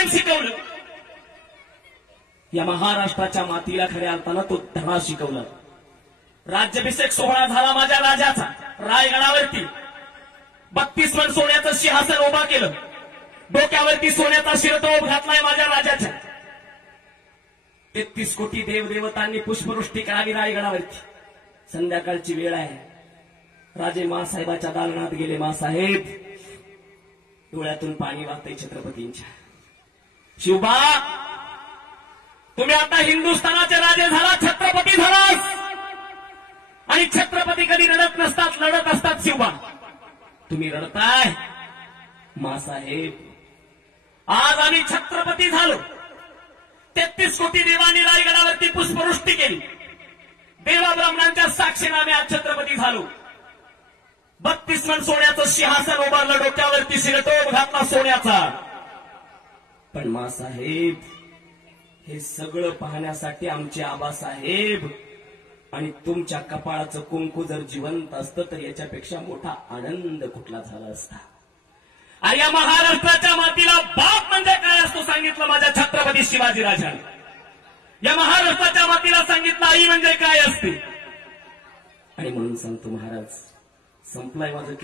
प्रेम शिकवलं. या महाराष्ट्राच्या मातीला खऱ्या अर्थानं तो धडा शिकवला. राज्याभिषेक सोहळा झाला माझ्या राजाचा रायगडावरती. 32 मन सोन्याचं सिंहासन उभा केलं. डोक्यावरती सोन्याचा शिरतोप घातलाय माझ्या राजाच्या. 33 कोटी देवदेवतांनी पुष्पवृष्टी करावी रायगडावरती. संध्याकाळची वेळ आहे. राजे मासाहेबाच्या दालनात गेले. मासाहेब डोळ्यातून पाणी वाहतंय छत्रपतींच्या. शिवबा तुम्ही आता हिंदुस्थानाचे राजे झाला, छत्रपती झालास. आणि छत्रपती कधी रडत नसतात, लढत असतात. शिवबा तुम्ही रडताय. मासाहेब आज आम्ही छत्रपती झालो. 33 कोटी देवांनी रायगडावरती पुष्पवृष्टी केली. देवा ब्राह्मणांच्या साक्षीने आम्ही आज छत्रपती झालो. 32 मन सोन्याचं सिंहासन उभारलं. डोक्यावरती शिरतोप घातला सोन्याचा. पण मासाहेब हे सगळं पाहण्यासाठी आमचे आबासाहेब आणि तुमच्या कपाळाचं कुंकू जर जिवंत असतं तर याच्यापेक्षा मोठा आनंद कुठला झाला असता. आणि या महाराष्ट्राच्या मातीला बाप म्हणजे काय असतो सांगितलं माझ्या छत्रपती शिवाजीराजांनी. या महाराष्ट्राच्या मातीला सांगितलं आई म्हणजे काय असते. आणि म्हणून सांगतो महाराज संपलाय माझं